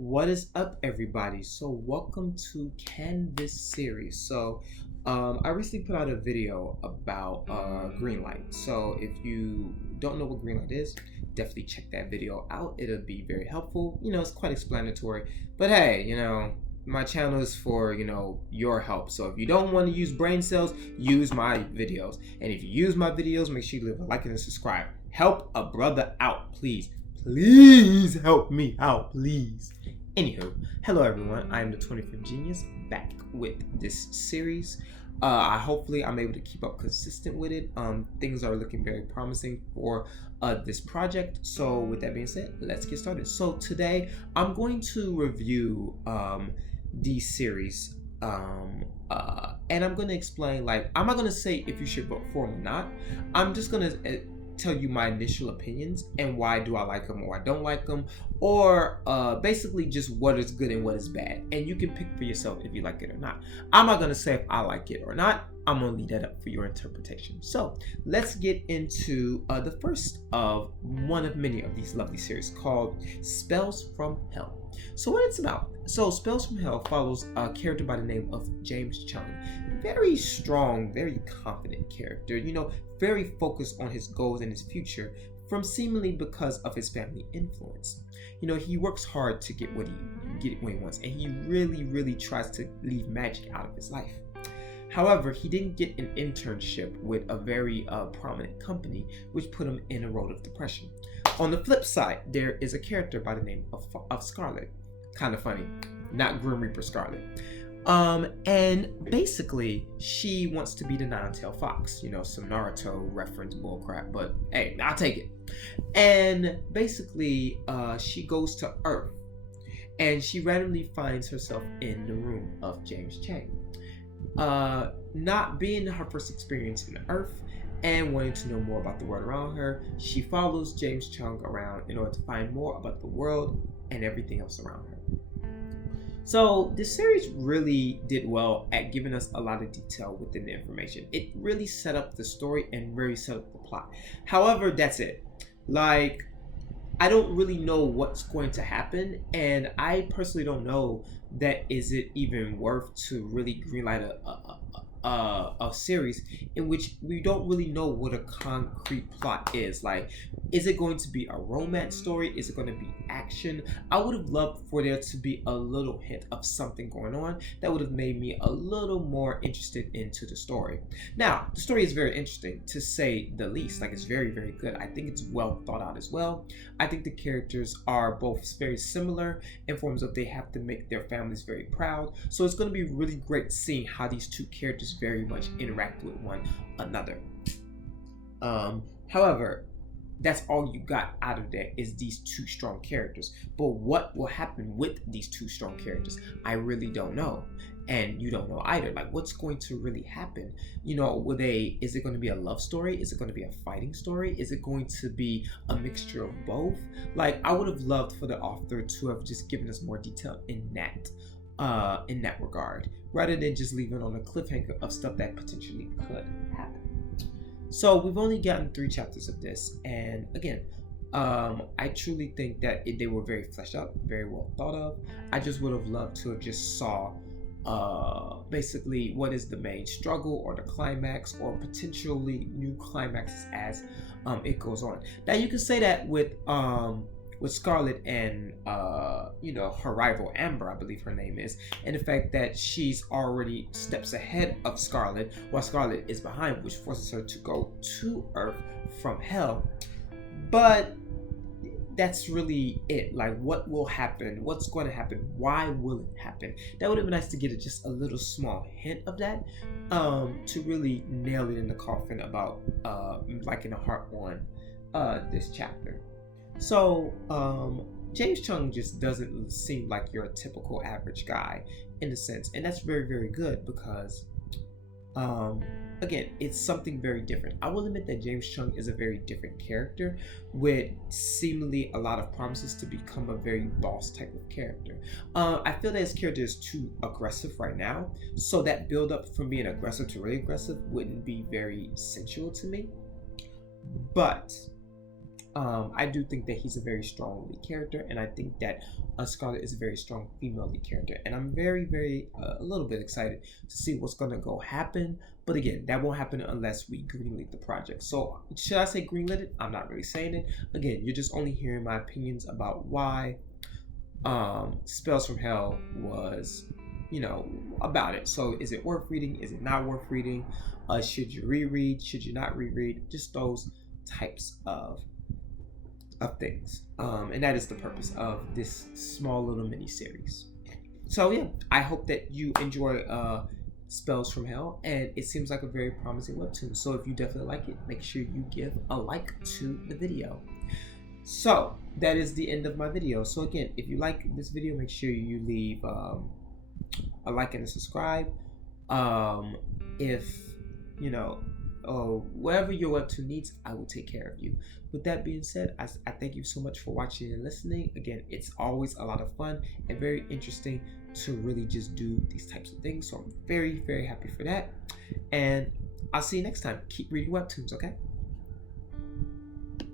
What is up, everybody? So, welcome to Canvas series. I recently put out a video about Greenlight. So, if you don't know what Greenlight is, definitely check that video out. It'll be very helpful. It's quite explanatory. But hey, my channel is for your help. So, if you don't want to use brain cells, use my videos. And if you use my videos, make sure you leave a like and subscribe. Help a brother out, please. Please help me out, please. Anywho, hello everyone. I am the 25th Genius back with this series. Hopefully I'm able to keep up consistent with it. Things are looking very promising for this project. So with that being said, let's get started. So today I'm going to review the series. And I'm going to explain, I'm not going to say if you should vote for them or not. I'm just going to tell you my initial opinions and why do I like them or I don't like them, or basically just what is good and what is bad, and you can pick for yourself if you like it or not. I'm not gonna say if I like it or not. I'm gonna leave that up for your interpretation. So let's get into the first of one of many of these lovely series called Spells from Hell. So what it's about? So Spells from Hell follows a character by the name of James Chung. Very strong, very confident character, very focused on his goals and his future, from seemingly because of his family influence. He works hard to get what he wants, and he really tries to leave magic out of his life. However, he didn't get an internship with a very prominent company, which put him in a road of depression. On the flip side, there is a character by the name of Scarlet. Kind of funny, not Grim Reaper Scarlet. And basically, she wants to be the nine-tailed fox. Some Naruto reference bullcrap, but hey, I'll take it. And basically, she goes to Earth, and she randomly finds herself in the room of James Chang. Not being her first experience in Earth and wanting to know more about the world around her, she follows James Chung around in order to find more about the world and everything else around her. So this series really did well at giving us a lot of detail within the information. It really set up the story and really set up the plot. However, that's it. I don't really know what's going to happen, and I personally don't know that is it even worth to really greenlight a series in which we don't really know what a concrete plot is. Is it going to be a romance story? Is it going to be action? I would have loved for there to be a little hint of something going on that would have made me a little more interested into the story. Now, the story is very interesting, to say the least. It's very good. I think it's well thought out as well. I think the characters are both very similar in forms of they have to make their families very proud. So it's going to be really great seeing how these two characters very much interact with one another. However, that's all you got out of that is these two strong characters. But what will happen with these two strong characters, I really don't know. And you don't know either. What's going to really happen? Is it going to be a love story? Is it going to be a fighting story? Is it going to be a mixture of both? I would have loved for the author to have just given us more detail in that regard, rather than just leaving on a cliffhanger of stuff that potentially could happen. So we've only gotten 3 chapters of this, and again, I truly think that they were very fleshed out, very well thought of. I just would have loved to have just saw basically what is the main struggle or the climax, or potentially new climaxes as it goes on. Now you can say that with Scarlet and her rival Amber, I believe her name is, and the fact that she's already steps ahead of Scarlet while Scarlet is behind, which forces her to go to Earth from Hell. But that's really it. What will happen? What's going to happen? Why will it happen? That would have been nice to get just a little small hint of that, to really nail it in the coffin about in a heart on this chapter. So, James Chung just doesn't seem like your typical average guy in a sense, and that's very good because, again, it's something very different. I will admit that James Chung is a very different character with seemingly a lot of promises to become a very boss type of character. I feel that his character is too aggressive right now, so that build up from being aggressive to really aggressive wouldn't be very sensual to me. But I do think that he's a very strong lead character, and I think that Scarlet is a very strong female lead character, and I'm very a little bit excited to see what's gonna go happen. But again, that won't happen unless we greenlit the project. So should I say greenlit it? I'm not really saying it. Again, you're just only hearing my opinions about why Spells from Hell was, about it. So is it worth reading? Is it not worth reading? Should you reread? Should you not reread? Just those types of things. And that is the purpose of this small little mini series. So yeah, I hope that you enjoy Spells from Hell, and it seems like a very promising webtoon. So if you definitely like it, make sure you give a like to the video. So that is the end of my video. So again, if you like this video, make sure you leave a like and a subscribe. If whatever your webtoon needs, I will take care of you. With that being said, I thank you so much for watching and listening. Again, it's always a lot of fun and very interesting to really just do these types of things. So I'm very happy for that. And I'll see you next time. Keep reading webtoons, okay?